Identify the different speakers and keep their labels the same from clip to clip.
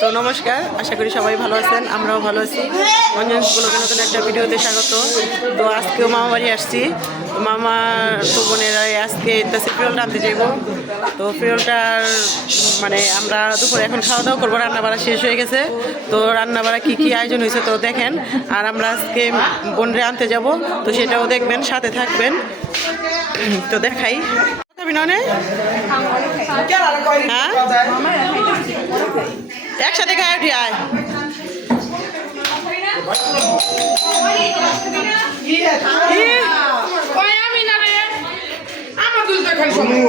Speaker 1: তো নমস্কার আশা করি সবাই ভালো আছেন আমরাও ভালো আছি। অঞ্জন ব্লগে নতুন একটা ভিডিওতে স্বাগত। তো আজকেও মামা বাড়ি আসছি। তো মামা তো বোনেরা আজকে তাসে ফিরলটা আনতে যাইব। তো ফিরলটার মানে আমরা দুপুরে এখন খাওয়া দাওয়া করব রান্না বাড়া শেষ হয়ে গেছে। তো রান্না বাড়া কী কী আয়োজন হয়েছে তো দেখেন। আর আমরা আজকে বোনরে আনতে যাব তো সেটাও দেখবেন সাথে থাকবেন। তো দেখাই। হ্যাঁ? একসাথে খাই উঠি আয়।
Speaker 2: ওই আমি না রে? আমার দুধ খালি সবাই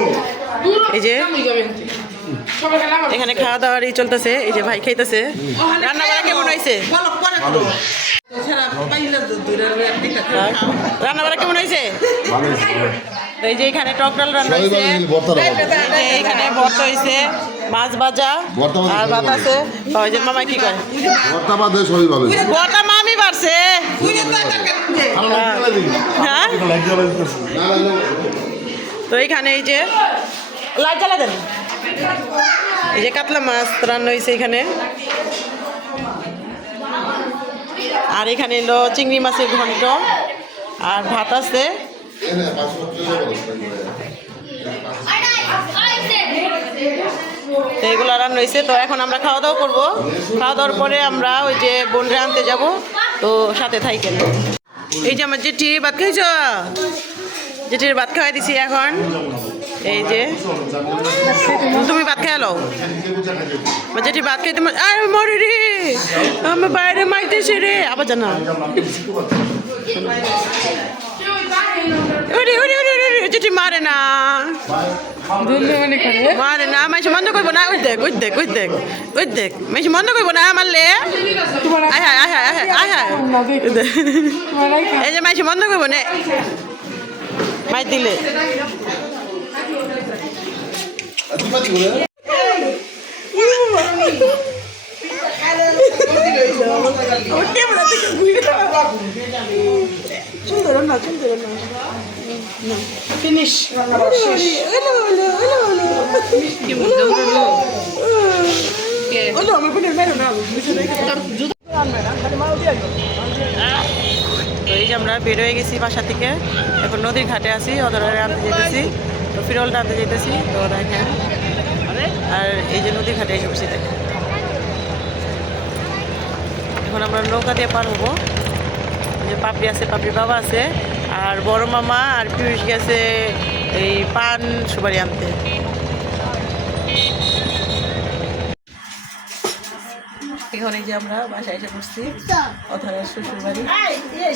Speaker 2: দূর
Speaker 1: এই যে এখানে খাওয়া দাওয়ার ই চলতেছে এই যে ভাই খাইতেছে। রান্না বাড়া কেমন হয়েছে? রান্না বাড়া কেমন হয়েছে? এই যে এখানে টক ডাল রান্না হয়েছে। এখানে ভর্তা হয়েছে। মাছ ভাজা আর ভাত
Speaker 3: সবাই
Speaker 1: আছে ওই যে মামা কি
Speaker 3: ভর্তা বাদে সবই ভালো
Speaker 1: ভর্তা মামি পারছে হ্যাঁ তো এইখানে এই যে লাইট জ্বালা দেন এই যে কাতলা মাছ রান্না হয়েছে এখানে আর এখানে এলো চিংড়ি মাছের ঘন্ট আর ভাত আছে তো এগুলো রান্না হয়েছে। তো এখন আমরা খাওয়া দাওয়া করব। খাওয়া দাওয়ার পরে আমরা ওই যে বোনরে আনতে যাব। তো সাথে থাইকেন। এই যে আমার জেঠি ভাত খাইছ? জেঠির ভাত খাওয়াই দিছি এখন। এই যে। তুমি ভাত খেয়ালো আমার জেঠি ভাত খাইতে আরে মরে রে! আমার বাইরে মাইতেছে রে। আবার জানা। ওরে ওরে ওরে, ওরে জেঠি মারে না। মারে না মাইসে বন্ধ করব না ওই দেখ ওই দেখ মাইসে বন্ধ করব না মারলে আয় হায় আয় হায় আয় হায় আয়। হায় এই যে মাইসে বন্ধ করব না। মাই দিলে। ফিনিশ তো এই যে আমরা বের হয়ে গেছি বাসা থেকে। এখন নদীর ঘাটে আছি অদরারে আনতে যেতেছি। তো ফিরলটা আনতে যেতেছি তো দেখেন। আর এই যে নদীর ঘাটে এসে বসে দেখেন। এখন আমরা নৌকা দিয়ে পার হব। এই যে পাপড়ি আছে পাপড়ির বাবা আছে। আর বড় মামা আর পিয়ুষ গেছে এই পান সুপারি আনতে। এখন এই যে আমরা বাসায় এসে বসছি অথবা শ্বশুর বাড়ি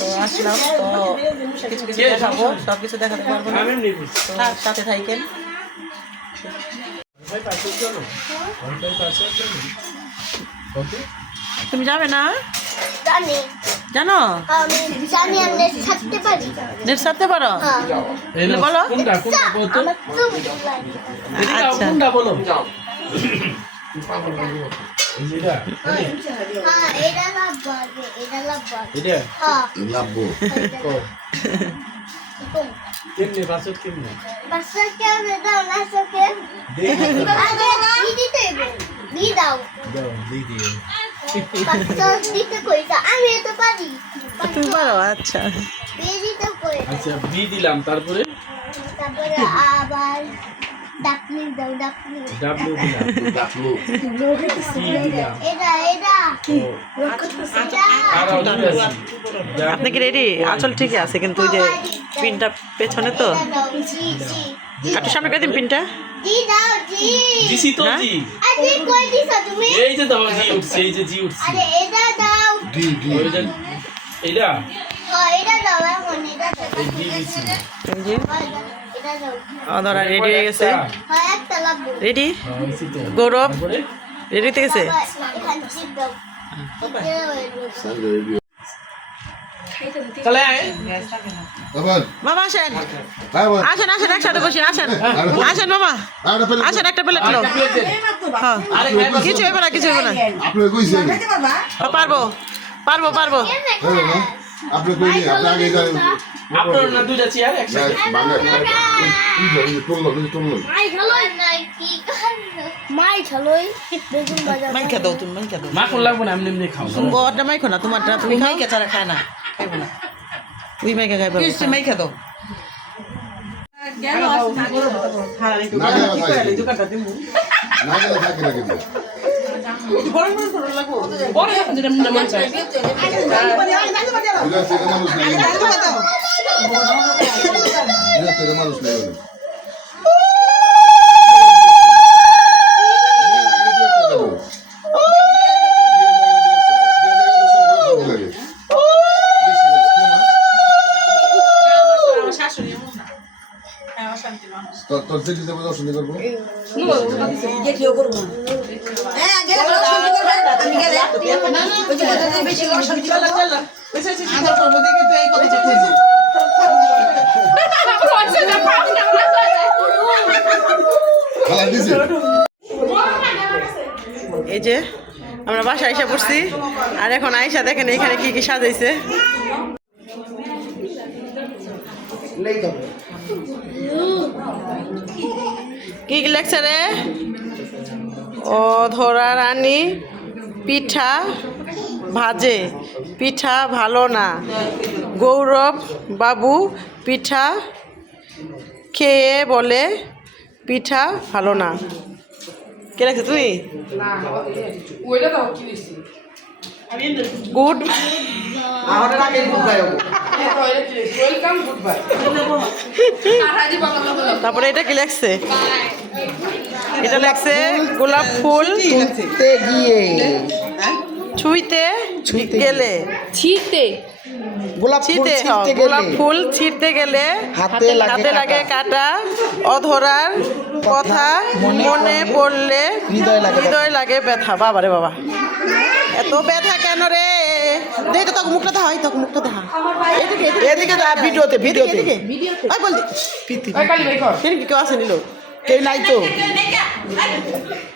Speaker 1: তো আসলাম তো কিছু কিছু দেখাবো সব কিছু দেখাতে পারব না। সাথে থাকেন তুমি যাবে না?
Speaker 4: জানি। পারি।
Speaker 1: নেট সারতে পারো?
Speaker 4: হ্যাঁ।
Speaker 1: বলো।
Speaker 4: আমার তো
Speaker 1: আচ্ছা।
Speaker 4: হ্যাঁ হ্যাঁ। দাও না সকে দিদি তো দাও। কইতা আমি তো পারি
Speaker 1: তুমি পারো আচ্ছা
Speaker 5: আচ্ছা বি দিলাম তারপরে
Speaker 4: তারপরে আবার দাও
Speaker 5: দিলাম
Speaker 4: এটা এটা
Speaker 1: আপনি কি রেডি আচল ঠিকই আছে কিন্তু ওই যে পিনটা পেছনে তো একটু সামনে করে দিন পিনটা।
Speaker 4: দি দাও জি।
Speaker 5: দিছি তো
Speaker 1: হ্যাঁ?
Speaker 5: জি।
Speaker 4: আরে কই দিছো তুমি?
Speaker 5: এই যে দাও জি উঠছে এই যে জি উঠছে।
Speaker 4: আরে এটা দাও।
Speaker 5: ওই যে এইটা?
Speaker 4: হ্যাঁ দাও
Speaker 5: ডি
Speaker 1: রেডি হয়ে গেছে।
Speaker 4: হ্যাঁ
Speaker 1: রেডি
Speaker 5: হইছে তো।
Speaker 1: গৌরব? রেডি হতে গেছে? আসেন।
Speaker 3: হ্যাঁ,
Speaker 1: আসেন আসেন একসাথে বসে আসেন। আসেন বাবা। আসেন একটা প্লেট। হ্যাঁ।
Speaker 5: খাইবা
Speaker 1: কিছু হইব না কিছু হইব না।
Speaker 3: আপনি কইছেন
Speaker 1: হ্যাঁ, পারব। পারব পারব।
Speaker 3: আপনি কইনি আপনি আগে জানেন
Speaker 5: আপনার না দুইটা চেয়ার একসাথে?
Speaker 3: বাংলা কি ধরে টুললো টুললো
Speaker 4: আই হ্যালো নাই কি মাই খালোই। বেগুন ভাজা
Speaker 1: মাইকা দাও তুমি দাও।
Speaker 5: মাখন লাগবো না এমনি এমনি খাও।
Speaker 1: তুমি বড়টা মাইখো না তোমারটা তুমি
Speaker 6: ছাড়া খায় না।
Speaker 1: তুই মাইকা খাইবা
Speaker 6: কিস্তি মাইকা দাও
Speaker 3: না
Speaker 1: এসে পড়ছি। আর এখন আইসা দেখেন এখানে কি কি সাজাইছে। কি কি লেখছে রে? ও ধরা রানী পিঠা ভাজে। পিঠা ভালো না। গৌরব বাবু পিঠা খেয়ে বলে পিঠা ভালো না। কে লাগছে তুই
Speaker 2: ওইটা দাও
Speaker 1: গুড তারপরে এটা কি লাগছে এটা লাগছে গোলাপ ফুল। ছুঁইতে গেলে।
Speaker 2: ছিতে
Speaker 6: গোলাপ ফুল
Speaker 1: ছিঁড়তে
Speaker 6: ছিঁড়তে
Speaker 1: হয়,
Speaker 6: গেলে।
Speaker 1: গোলাপ ফুল ছিঁড়তে গেলে
Speaker 6: হাতে
Speaker 1: হাতে লাগে
Speaker 6: কাটা।
Speaker 1: অধরার কথা মনে পড়লে
Speaker 6: হৃদয় লাগে
Speaker 1: হৃদয় লাগে ব্যথা। বাবা রে বাবা। এত ব্যথা কেন রে? দে তো তোকে মুখটা দেখা তোকে মুখটা দেখা এদিকে
Speaker 6: এদিকে দা ভিডিওতে ভিডিওতে।
Speaker 1: ওই বল
Speaker 6: পিতি
Speaker 2: ওই কালি ভাই কর
Speaker 1: সেদিন কি কেউ আসেনি লোক।
Speaker 6: কেউ নাই তো?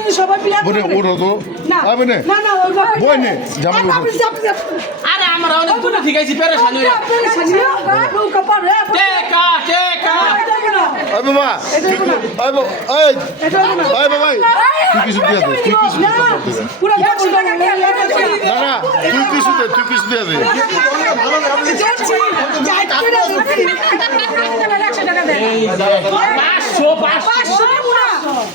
Speaker 5: যদি সবাই বিয়া
Speaker 3: করে ওরা তো হবে না। না না ওই বই নে জামাই
Speaker 5: আরে আমরা অনেক দূরে ঠিক আছি পেরেশানি নৌকা পার টেকা টেকা
Speaker 3: ওই বাবা ওই ওই ওই বাবা তুই কিছু দিয়া দে তুই কিছু দিয়া দে পুরো কিছু টাকা দিয়া না না তুই কিছু দে তুই কিছু দিয়া দে
Speaker 1: ভালো না আপনি
Speaker 3: যাচ্ছি যাই করে 100
Speaker 5: টাকা
Speaker 3: দে
Speaker 5: 500 500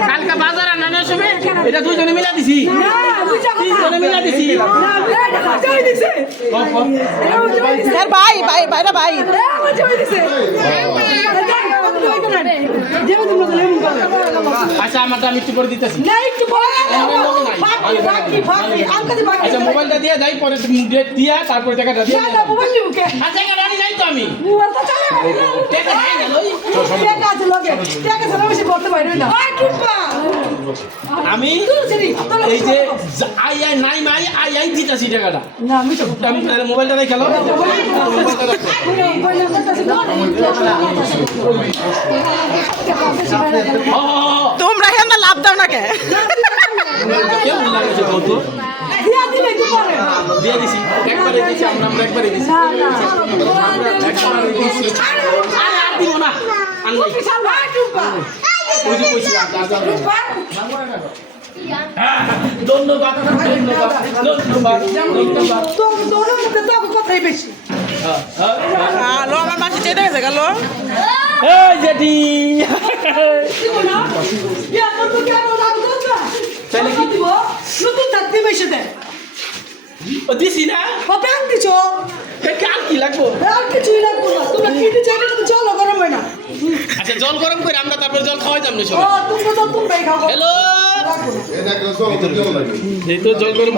Speaker 5: কালকে বাজার আনানোর সময় এটা দুজনে মিলা দিছি। মিলা দিছি।
Speaker 1: স্যার ভাই ভাই ভাই।
Speaker 5: আচ্ছা আমারটা আমি একটু করে দিতেছি। আচ্ছা মোবাইলটা দিয়ে যাই পরে ডেট দিয়া তারপরে টাকাটা দিয়ে আচ্ছা টাকা নাই তো আমি। টাকা। আমি এই যে আই আই নাই মাই আই আই দিতেছি টাকাটা। মোবাইলটা রেখে খেলো।
Speaker 1: তোমরা হেন্দা লাভ দাও না কে?
Speaker 5: কেমন লাগছে কত দিয়ে দিছি। একবারে দিছি আমরা আমরা একবারে দিছি। একবারে দিছি। আর দিব না। আর ধন্যবাদ ধন্যবাদ ধন্যবাদ ধন্যবাদ। হ্যাঁ, হ্যাঁ, হ্যাঁ।
Speaker 1: আমার মাসি চেয়ে গেছে গেল।
Speaker 5: এই জেঠি। তাহলে কি? ও দিছি না? কাল কি লাগবো? আচ্ছা জল গরম করে আমরা তারপর জল খাওয়াই না সবাই। হ্যালো? এই তো জল গরম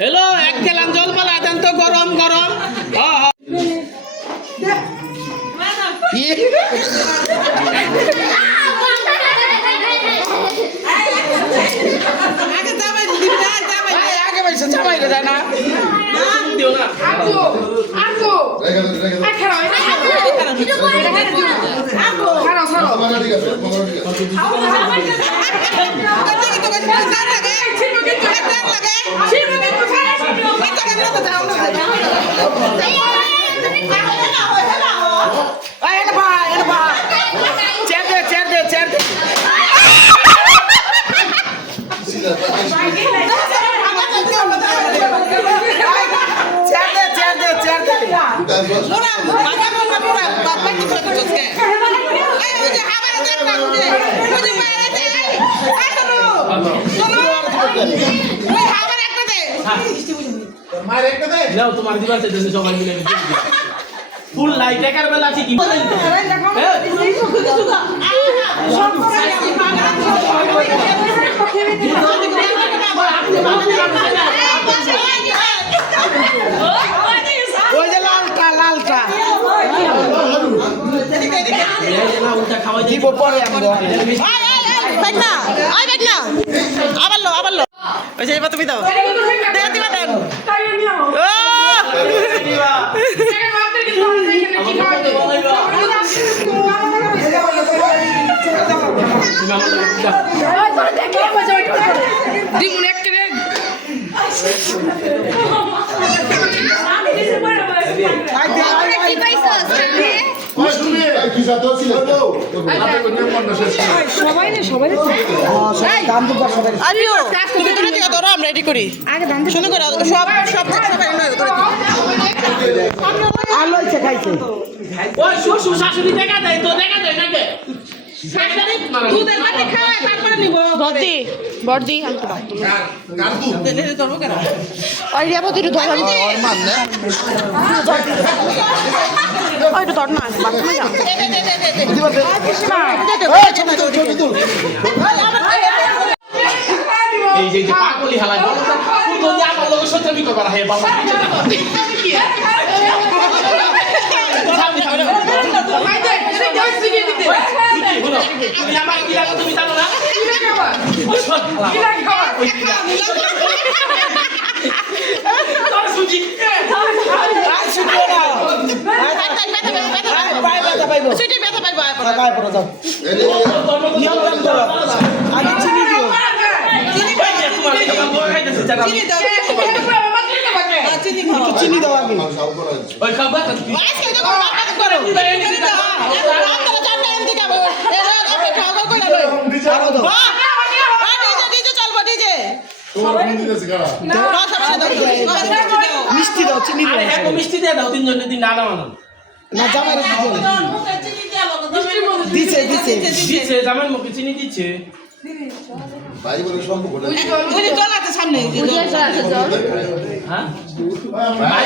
Speaker 5: হ্যালো এক খেলাম জল পালা দেন তো গরম গরম। হ্যাঁ হ্যাঁ।
Speaker 6: আগে বলছে জামাই না?
Speaker 5: দিও না
Speaker 2: আঙ্কু আঙ্কু আই খারাপ খারাপ খারাপ
Speaker 6: আয় এনে বা এনে বা চেয়ার দে চেয়ার দে চেয়ার দে চেয়ার দে চেয়ার দে চেয়ার দে
Speaker 5: নাও তোমার দিবার চাইতেছে সবাই মিলে ফুল লাইট একার বেলা ঠিকই হ্যাঁ?
Speaker 6: ওই যে লালটা লালটা
Speaker 5: না
Speaker 6: দিব পরে
Speaker 1: আবার লো আবার লো ওই এবার তুমি দাও দিবা দেন
Speaker 2: দিমুন একটা
Speaker 1: আমরা রেডি করি সুন্দর করে সব সব
Speaker 6: লইছে খাইছে।
Speaker 5: ওই শ্বশুর শাশুড়ি দেখা দেয়, তো দেখা দেয় নাকি? এই যে পাগলি হালাই বলো তো তুই তো আমার লোক সত্যি করবার হে বাবা
Speaker 2: আই
Speaker 5: বলো তুমি আমার কি লাগো তুমি জানো না
Speaker 2: কি খাবার
Speaker 5: সব
Speaker 2: কি
Speaker 5: তোর সুজি লেগে খাইতেছে জানা
Speaker 6: একটু চিনি দাও আগে মিষ্টি দাও চিনি দাও
Speaker 5: মিষ্টি দিয়ে দাও তিনজনের দিন নানা মানো
Speaker 6: না জামাই দিও দিছে দিছে
Speaker 5: দিচ্ছে জামাই মুখে চিনি দিচ্ছে ভাই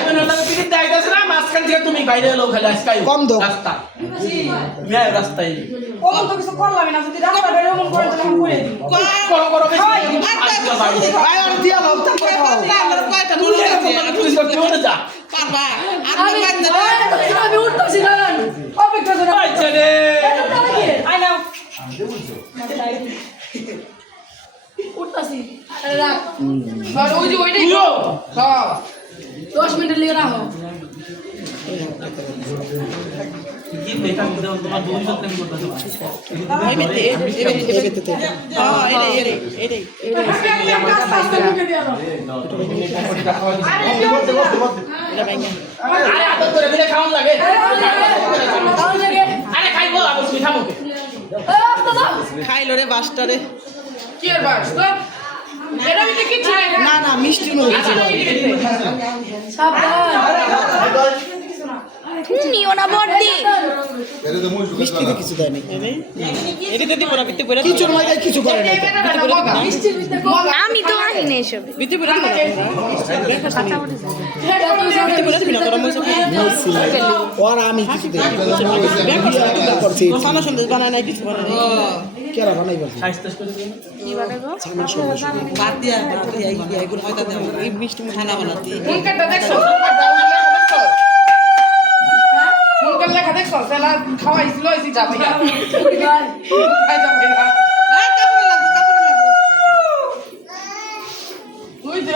Speaker 5: বোনের লাগে না বাইরে এলো খালি আজকাই
Speaker 6: কম দাও।
Speaker 5: রাস্তা করো করো বেশি আজকে বাড়ি।
Speaker 6: আয় আর দিয়া দাও তারপরে খাও।
Speaker 5: পুলিশ করতে হলে যা ওই
Speaker 2: যে ওইটাই হ্যাঁ
Speaker 7: দশ মিনিট লেগে রাখো।
Speaker 5: আমি আরে কে
Speaker 1: খাইলো রে বাসটারে
Speaker 2: কি আর বাস? তো এটা ভিতরে কিছু নাই
Speaker 6: না না মিষ্টি হচ্ছে
Speaker 8: নিও না বর্দি।
Speaker 6: মিষ্টিতে কিছু দেয়নি
Speaker 1: এদিকে দিব না বিতে পড়ে
Speaker 6: কিছুর মধ্যে কিছু করে নাই।
Speaker 8: আমি তো আহিনি এসবে।
Speaker 1: বিতে পড়ে দিব না। না
Speaker 6: ওর আমি কিছু দেই
Speaker 1: সন্দেশ বানায় নাই কিছু বানায়
Speaker 2: ওইসি যাবে না খাই যাবে না? তুই দে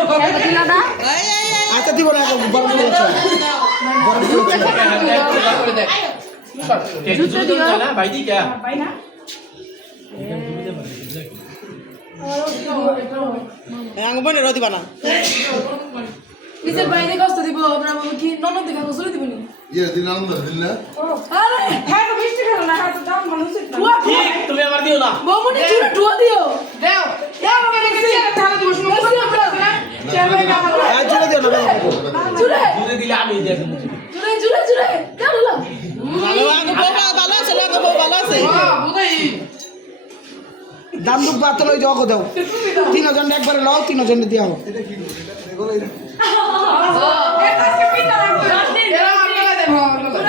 Speaker 6: আচ্ছা দিব না গরম করে গরম করে চল
Speaker 5: জুতো দিও। না ভাই দি কে
Speaker 1: আঙ্গ বোনের দিবা না?
Speaker 7: নিজের বাইরে কষ্ট দিব আপনার কি ননদ দেখা গোসল দিব নি
Speaker 3: ইয়ে দিন আনন্দ দিন না।
Speaker 7: হ্যাঁ তো মিষ্টি খেলো না হ্যাঁ তো দাম মানুষ টুয়া
Speaker 5: ঠিক তুমি আমার দিও না।
Speaker 7: বৌমনি চুরে টুয়া দিও।
Speaker 2: দেও। দেও আমাকে দেখে চেয়ারে ঠাড়া দিব শুনো
Speaker 7: বসি আমরা
Speaker 2: চেয়ারে কামড়
Speaker 6: আর জুড়ে দিও। না
Speaker 7: চুরে
Speaker 5: জুতো দিলে আমি দিয়ে দেবো।
Speaker 7: চুরে চুরে চুরে কেন
Speaker 1: ভালো আঙ্গ বউ ভালো আছে আঙ্গ বউ ভালো আছে?
Speaker 2: হ্যাঁ বুঝাই
Speaker 6: দাম দুপ বাতল ওই জগ দাও। তিন একবারে লও তিন জন দিয়া হোক
Speaker 2: আমলা দেব
Speaker 5: হ্যাঁ বই বই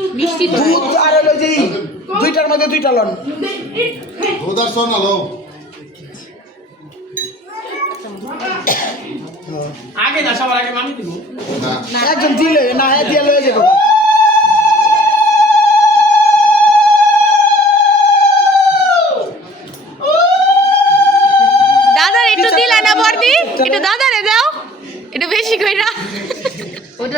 Speaker 8: মিষ্টি
Speaker 6: দুধ আর হলো যে দুইটার মধ্যে দুইটা লন।
Speaker 3: সোনা লো
Speaker 5: আগে না সবার আগে আমি দিব।
Speaker 3: না।
Speaker 6: একজন দিলে না এ দিয়ে লয়ে যাব
Speaker 8: দাদার একটু দিলা না বর্দি একটু দাদারে দাও একটু বেশি কইরা ওইটা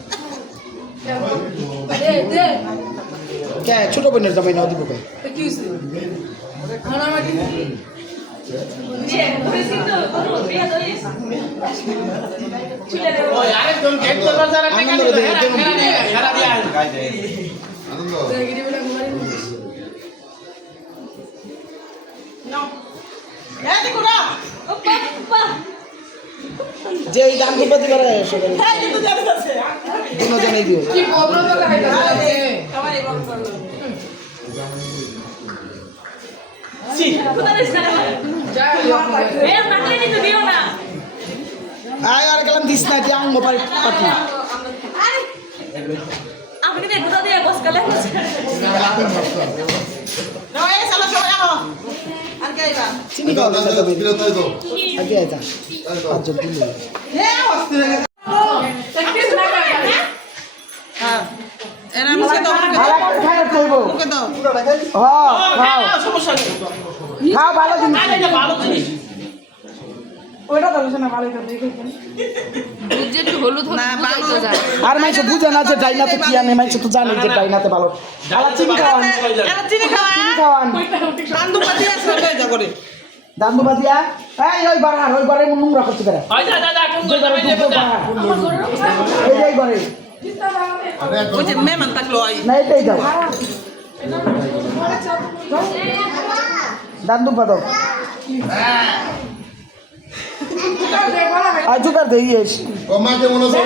Speaker 6: কে ছোট বোনের জামাই না দিব কে?
Speaker 7: কি হইছে খানা মাটি
Speaker 5: ওই
Speaker 6: যে এই দাম করবে দিবার সবাই
Speaker 1: হ্যাঁ কিন্তু জানি আছে
Speaker 6: দুনো জনেই দিও আয় আর গেলাম দিস না যে আঙ্গ পাই পাতি
Speaker 1: না এই সালা সবাই আও আর কে আইবা
Speaker 6: চিনি খাওয়া না তবে
Speaker 3: দিলে তাই তো
Speaker 6: আগে আইতা
Speaker 3: তাই তো
Speaker 6: পাঁচজন দিলে
Speaker 1: হ্যাঁ এরা মুখে দাও মুখে দাও
Speaker 6: একটা খাই
Speaker 1: মুখে দাও
Speaker 6: হ্যাঁ খাও
Speaker 5: সমস্যা নেই
Speaker 6: খাও ভালো জিনিস
Speaker 5: ভালো জিনিস
Speaker 7: ওইটা তো না ভালো করে
Speaker 8: দুধ যে একটু হলুদ হলুদ বুঝাইতো যায়
Speaker 6: আর মাইছে বুঝে না যে ডাইনাতে কি আনে মাইছে তো জানে যে ডাইনাতে ভালো। আলা চিনি খাওয়ান।
Speaker 1: এরা চিনি খাওয়া
Speaker 6: চিনি খাওয়ান।
Speaker 1: কান্দু পাতি আছে যা করে
Speaker 6: দান্দু বাদিয়া এই ওই বাড়ার ওই বারে নোংরা করতে পারে
Speaker 5: যা যা যা কোন
Speaker 6: ওই
Speaker 5: যাবে
Speaker 6: দুটো
Speaker 5: যা।
Speaker 6: বাড়ার এই যে এই
Speaker 1: ওই যে মেহমান থাকল আই
Speaker 6: না এটাই যাও দান্দু বাদো আজু কার দেই এস?
Speaker 3: ও মা কেমন আছো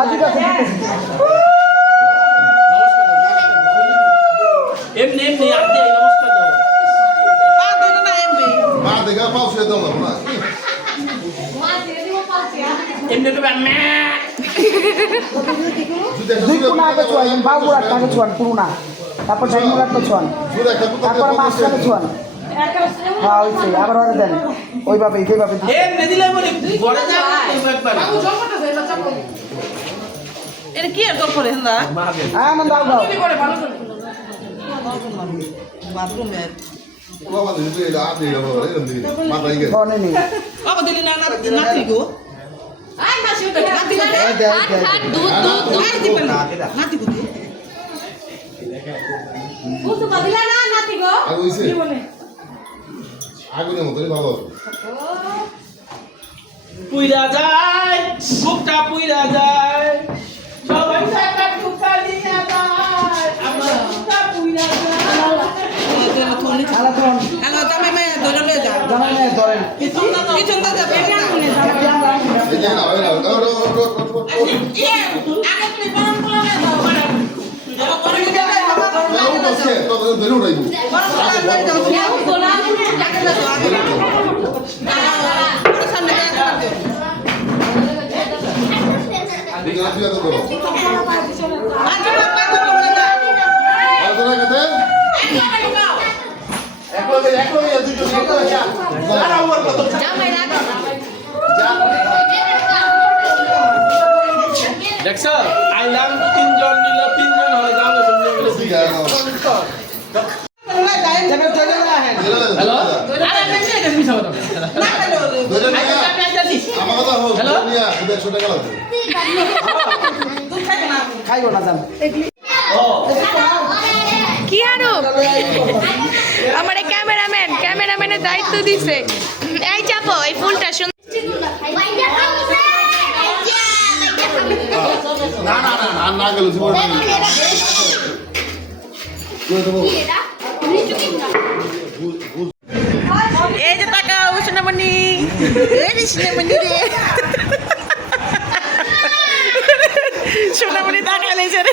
Speaker 6: আজু কার
Speaker 5: এমনি এমনি আপনি নমস্কার দাও
Speaker 1: পা ধরে না এমনি।
Speaker 3: মা দেখা পাও সে দাও না
Speaker 5: এমনি তো মে।
Speaker 6: দুই কোনা আগে চুয়ান বাবু আগে চুয়ান পুরুনা। তারপর ডাইমু রাত চুয়ান।
Speaker 3: সুরে একটা পুত্র
Speaker 6: তারপর মাছ রাত হ্যাঁ ওইছে আবার ওরা দেন। ওইভাবে এইভাবে
Speaker 5: এমনি দিলে বলি ঘরে যা একবার
Speaker 2: বাবু জন্মটাছে এটা
Speaker 1: কি আর গল্প রে না
Speaker 5: মাগে
Speaker 6: হ্যাঁ মন দাও
Speaker 1: বাথরুমে।
Speaker 3: বাবা এটা বাবা এরকম
Speaker 2: বাবা দিলি না না নাতি গো আই না
Speaker 8: হাত হাত দুধ দুধ দুধ।
Speaker 2: আই দিবেন নাতি গো
Speaker 7: বুঝতে পারলা না গো
Speaker 3: আগুনের মতোই ভালো
Speaker 5: পুইরা যায় বুকটা পুইরা যায় সবাই সাকা টুকা নিয়ে যায় আমার বুকটা পুইরা
Speaker 2: ধরে
Speaker 6: ধরেন
Speaker 2: পিছন দা যাবে
Speaker 3: এই যে না হয় না ও ও ও ও
Speaker 2: ইয়ে আগে তুমি গরম পোলা লয়ে যাও বাবা গরম যাবে বাবা গরম
Speaker 3: তো ধরে উঠাইবো আছে
Speaker 5: দেখছ? আইলাম তিনজন নিল
Speaker 6: খাইবো না জান
Speaker 8: কি আরও আমার ক্যামেরাম্যান ক্যামেরাম্যানের দায়িত্ব দিছে এই চাপো এই ফুলটা সুন্দর
Speaker 3: না না না না না গেল জীবন
Speaker 1: এই যে তাকাও সোনামণি। এই রে সোনামণি রে। সোনামণি তাকালে রে।